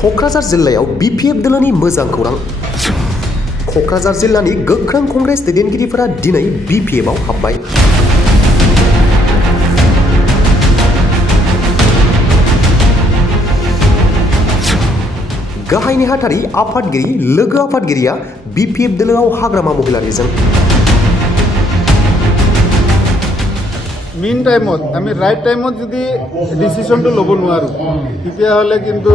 क'क्राझार जिल्लायाव बिपिएफ दोलोनि मोजां खौरां। क'क्राझार जिल्लानि गोख्रों कंग्रेस दैदेनगिरिफोरा दिनै बिपिएफआव हाबबाय। गाहाय नेहाथारि आफादगिरि लोगो आफादगिरिया बिपिएफ दोलोआव हाग्रामा महिलारिजों। মেইন টাইমত আমি রাইট টাইমত যদি ডিসিশনটো ল'ব নোৱাৰোঁ তেতিয়াহ'লে কিন্তু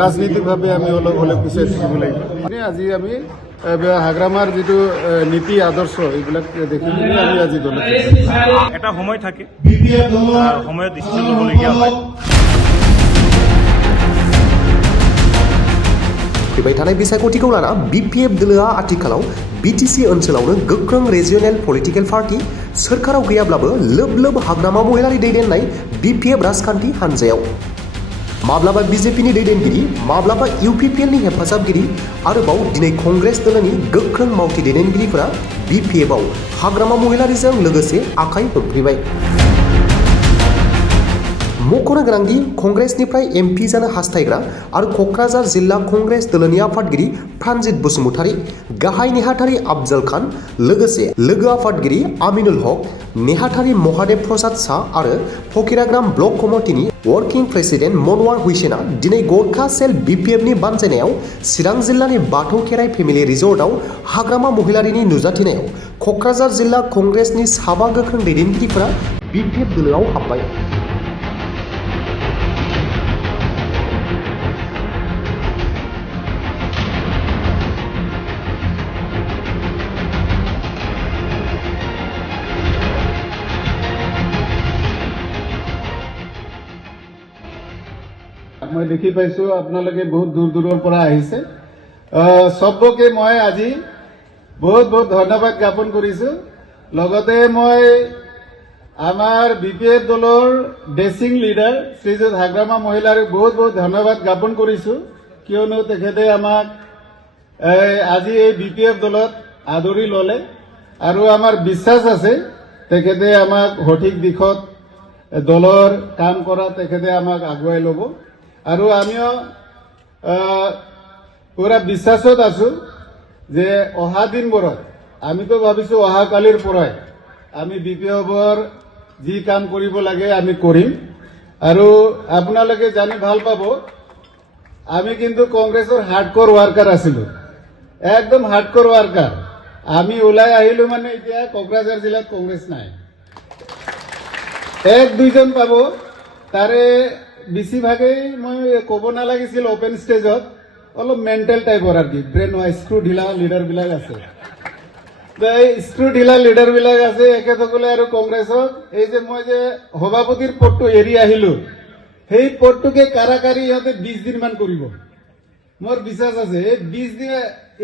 ৰাজনীতিকভাৱে আমি অলপ হ'লে পিছাই থাকিব লাগিব। আজি আমি হাগ্ৰামাৰ যিটো নীতি আদৰ্শ এইবিলাক দেখি পিনি আমি আজি দলত এটা সময় থাকে, সময়ত ডিসিশন ল'বলগীয়া হয়। फैबाय थानाय बिसायख'थिखौ लाना बिपिएफ दोलोआ आथिखालाव बिटिसि ओनसोलावनो गोख्रों रिजियनेल पलिटिकेल पार्टी सोरखाराव गैयाब्लाबो लोब लोब हाग्रामा महिलारि दैदेननाय बिपिएफ राजखान्थि हान्जायाव माब्लाबा बिजेपिनि दैदेनगिरि माब्लाबा इउपिपिएलनि हेफाजाबगिरि आरोबाव दिनै कंग्रेस दोलोनि गोख्रों मावथि दैदेनगिरिफोरा बिपिएफआव हाग्रामा महिलारिजों लोगोसे आखाइ हमफैबाय। मख'नो गोनांदि कंग्रेसनिफ्राय एमपि जानो हास्थायग्रा आरो क'क्राझार जिल्ला कंग्रेस दोलोनि आफादगिरि प्रानजित बसुमतारी, गाहाय नेहाथारि अफजल खान, लोगोसे लोगो आफादगिरि आमिनुल हक, नेहाथारि महादेव प्रसाद शाह आरो फकिराग्राम ब्लक कमिटिनि वर्किं प्रेसिडेन्ट मनवार हुइसेना दिनै गरखा सेल बिपिएफनि बानजायनायाव चिरां जिल्लानि बाथौ खेराइ फेमिलि रिजर्टआव हाग्रामा महिलारिनि नुजाथिनायाव क'क्राझार जिल्ला कंग्रेसनि साबा गोख्रों दैदेनगिरिफोरा बिपिएफ दोलोआव हाबबाय। মই দেখি পাইছো আপোনালোকে বহুত দূৰ দূৰৰ পৰা আহিছে। সবকে মই আজি বহুত বহুত ধন্যবাদ জ্ঞাপন কৰিছো। লগতে মই আমাৰ বিপিএফ দলৰ ডেচিং লিডাৰ শ্ৰীযুত হাগ্ৰামা মহিলাক বহুত বহুত ধন্যবাদ জ্ঞাপন কৰিছো, কিয়নো তেখেতে আমাক আজি এই বিপিএফ দলত আদৰি ল'লে আৰু আমাৰ বিশ্বাস আছে তেখেতে আমাক সঠিক দিশত দলৰ কাম কৰা তেখেতে আমাক আগুৱাই ল'ব। আৰু আমিও পুৰা বিশ্বাসত আছো যে অহা দিনবোৰত আমিতো ভাবিছো অহাকালিৰ পৰাই আমি বিপিএফৰ যি কাম কৰিব লাগে আমি কৰিম। আৰু আপোনালোকে জানি ভাল পাব আমি কিন্তু কংগ্ৰেছৰ হাৰ্ডক'ৰ ৱাৰ্কাৰ আছিলো, একদম হাৰ্ডক'ৰ ৱাৰ্কাৰ। আমি ওলাই আহিলো মানে এতিয়া কোকৰাঝাৰ জিলাত কংগ্ৰেছ নাই, এক দুইজন পাব, তাৰে বেছিভাগেই মই ক'ব নালাগিছিল অপেন ষ্টেজত, অলপ মেণ্টেল টাইপৰ আৰু কি ব্ৰেইন স্ক্ৰু ঢিলা লিডাৰবিলাক আছে। এই স্ক্ৰু ঢিলা লিডাৰবিলাক আছে এখেতসকলে আৰু কংগ্ৰেছক এই যে মই যে সভাপতিৰ পদটো এৰি আহিলো সেই পদটোকে কাৰাকাৰী ইহঁতে 20 দিনমান কৰিব। মোৰ বিশ্বাস আছে এই 20 দিন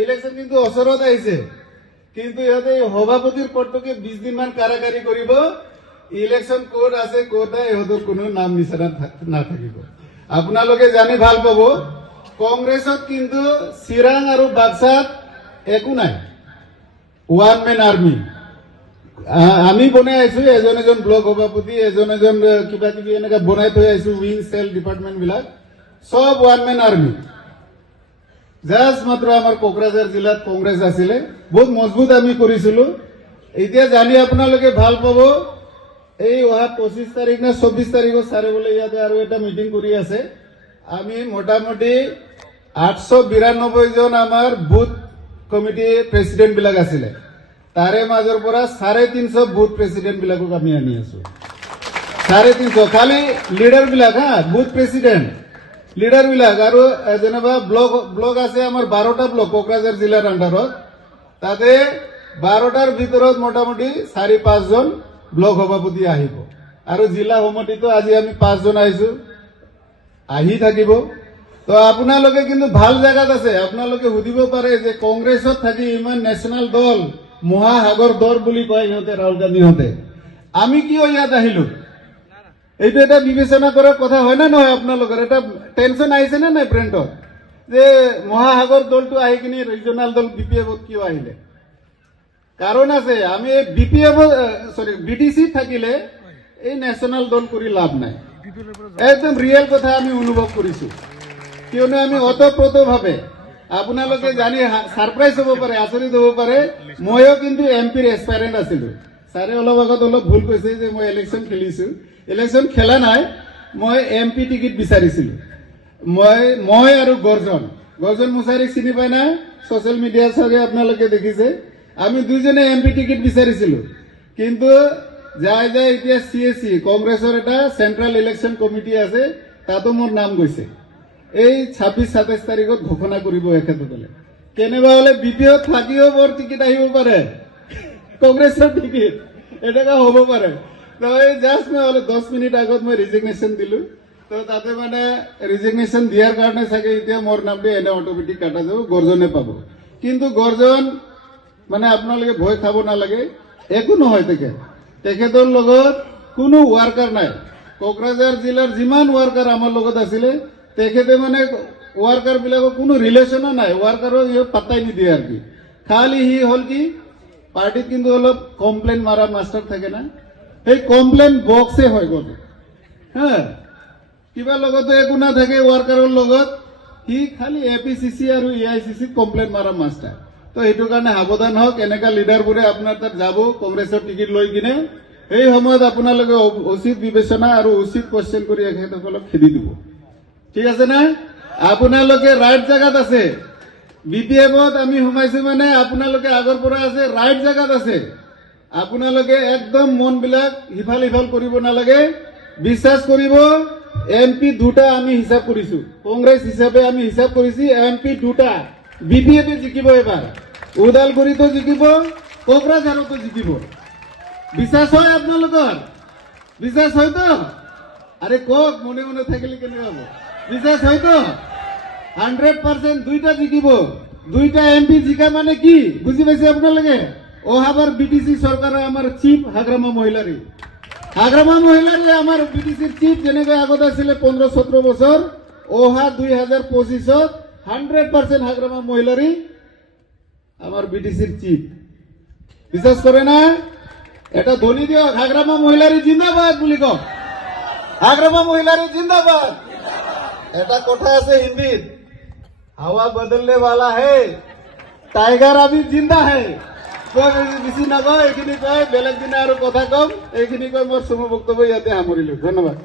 ইলেকশ্যন কিন্তু ওচৰত আহিছে, কিন্তু ইহঁতে সভাপতিৰ পদটোকে 20 দিনমান কাৰাকাৰী কৰিব। ইলেকশ্যন কোড আছে কোড নাই, ইহঁতৰ কোনো নাম নিচানা নাথাকিব। আপোনালোকে জানি ভাল পাব কংগ্ৰেছত কিন্তু চিৰাং আৰু বাক্সাত একো নাই, ওৱান মেন আৰ্মি। আমি বনাই আছো এজন এজন ব্লক সভাপতি, এজন এজন কিবা কিবি এনেকে বনাই থৈ আহিছো উইং চেল ডিপাৰ্টমেণ্ট বিলাক, সব ওৱান মেন আৰ্মি। জাষ্ট মাত্ৰ আমাৰ কোকৰাঝাৰ জিলাত কংগ্ৰেছ আছিলে, বহুত মজবুত আমি কৰিছিলো। এতিয়া জানি আপোনালোকে ভাল পাব এই অহা 25 তাৰিখ না 24 তাৰিখত ছাৰে বোলে ইয়াতে আৰু এটা মিটিং কৰি আছে। আমি মোটামুটি 892 জন আমাৰ বুথ কমিটি প্ৰেচিডেণ্ট বিলাক আছিলে, তাৰে মাজৰ পৰা 350 বুথ প্ৰেচিডেণ্ট বিলাকক আমি আনি আছো। 350 খালি লিডাৰ বিলাক, বুথ প্ৰেচিডেণ্ট লিডাৰ বিলাক। আৰু যেনিবা ব্লক আছে আমাৰ 12টা ব্লক কোকৰাঝাৰ জিলাৰ আণ্ডাৰত, তাতে 12টাৰ ভিতৰত মোটামুটি 4-5 জন ব্লক সভাপতি আহিব। আৰু জিলা সমিতিতো আজি আমি 5 জন আহিছো, আহি থাকিব। তো আপোনালোকে কিন্তু ভাল জেগাত আছে। আপোনালোকে সুধিব পাৰে যে কংগ্ৰেছত থাকি ইমান নেশ্যনেল দল মহাসাগৰ দল বুলি কয় সিহঁতে, ৰাহুল গান্ধীহঁতে, আমি কিয় ইয়াত আহিলো? এইটো এটা বিবেচনা কৰাৰ কথা হয় না নহয়? আপোনালোকৰ এটা টেনশ্যন আহিছে নে নাই ব্ৰেইনত যে মহাসাগৰ দলটো আহি কিনে ৰিজনেল দল বিপিএফত কিয় আহিলে? কাৰণ আছে, আমি বিপিএফ বিটিসি থাকিলে এই ন্যাশনাল দল কৰি লাভ নাই। একদম ৰিয়েল কথা আমি অনুভৱ কৰিছো। কিয়নো আমি অতপ্ৰতভাৱে আপোনালোকে জানি সাৰপ্ৰাইজ হ'ব পাৰে, আচৰিত হ'ব পাৰে, ময়ো কিন্তু এমপিৰ এছপাইৰেণ্ট আছিলো। ছাৰে অলপ আগত অলপ ভুল কৈছে যে মই ইলেকশ্যন খেলিছো। ইলেকশ্যন খেলা নাই, মই এমপি টিকেট বিচাৰিছিলো। মই আৰু গৰ্জন মুছাৰীক চিনি পাই না? ছচিয়েল মিডিয়াত চাগে আপোনালোকে দেখিছে। আমি দুইজনে এমপি টিকেট বিচাৰিছিলো, কিন্তু যাই এতিয়া CSC কংগ্ৰেছৰ এটা চেণ্ট্ৰেল ইলেকশ্যন কমিটি আছে, তাতো মোৰ নাম গৈছে। এই 26-27 তাৰিখত ঘোষণা কৰিব এখেতসকলে। কেনেবা হলে বিপিএত থাকিও মোৰ টিকেট আহিব পাৰে, কংগ্ৰেছৰ টিকেট এনেকুৱা হ'ব পাৰে। তো এই জাষ্ট মই 10 মিনিট আগত মই ৰিজিগনেশ্যন দিলো। তো তাতে মানে ৰিজিগনেশ্যন দিয়াৰ কাৰণে চাগে এতিয়া মোৰ নামটো এনে অট'মেটিক কাটা যাব, গৰ্জনে পাব। কিন্তু গৰ্জন মানে আপোনালোকে ভয় খাব নালাগে, একো নহয়। তেখেতৰ লগত কোনো ৱাৰ্কাৰ নাই। কোকৰাঝাৰ জিলাৰ যিমান ৱাৰ্কাৰ আমাৰ লগত আছিলে, তেখেতে মানে ৱাৰ্কাৰ বিলাকৰ কোনো ৰিলেশ্যনো নাই, ৱাৰ্কাৰৰ পাত্তাই নিদিয়ে আৰু কি। খালি সি হ'ল কি, পাৰ্টিত কিন্তু অলপ কমপ্লেইন মাৰা মাষ্টাৰ থাকে না, সেই কমপ্লেইন বক্সে হৈ গ'ল। হা, কিবা লগতো একো নাথাকে ৱাৰ্কাৰৰ লগত, সি খালি APCC আৰু EICC কমপ্লেইন মাৰা মাষ্টাৰ। তো সেইটো কাৰণে সাৱধান হওক। এনেকা লিডাৰবোৰে আপোনাৰ তাত যাব কংগ্ৰেছৰ টিকেট লৈ কিনে, সেই সময়ত আপোনালোকে উচিত বিবেচনা আৰু উচিত কোৱেশ্চন কৰি এখেতসকলক খেদি দিব। ঠিক আছে না? আপোনালোকে ৰাইট জেগাত আছে। BPFত আমি সোমাইছো মানে আপোনালোকে আগৰ পৰা আছে, ৰাইট জেগাত আছে। আপোনালোকে একদম মনবিলাক সিফাল সিফাল কৰিব নালাগে। বিশ্বাস কৰিব, MP দুটা আমি হিচাপ কৰিছো, কংগ্ৰেছ হিচাপে আমি হিচাপ কৰিছো, MP দুটা BPF জিকিব এবাৰ, ওদালগুৰিতো জিকিব, কোকৰাঝাৰতো জিকিব। বিশ্বাস হয় আপোনালোকৰ? বিশ্বাস হয়তো? আরে কক, মনে মনে থাকিলে কেনে হব? বিশ্বাস হয়তো? 100% দুইটা জিকিব। দুইটা MP জিকা মানে কি বুঝি পাইছে আপোনালোকে? অহাবাৰ BTC চৰকাৰৰ আমাৰ চিফ হাগ্ৰামা মহিলাৰী আমাৰ BTCৰ চিফ যেনেকৈ আগত আছিলে 15-17 বছৰ, অহা 2025ত 100% হাগ্ৰামা মহিলাৰী আমাৰ BTCৰ চিফ। বিশ্বাস কৰে না? এটা ধ্বনি দিয়ক, হাগ্ৰামা মহিলাৰী জিন্দাবাদ বুলি কওক। হাগ্ৰামা মহিলাৰী জিন্দাবাদ। এটা কথা আছে হিন্দীত, হাৱা বদলনে वाला है, টাইগাৰ আভি জিন্দা है। বেছি নকয়, এইখিনি কয়, বেলেগ দিনা আৰু কথা কম। এইখিনি কৈ মোৰ চমু বক্তব্য ইয়াতে সামৰিলো। ধন্যবাদ।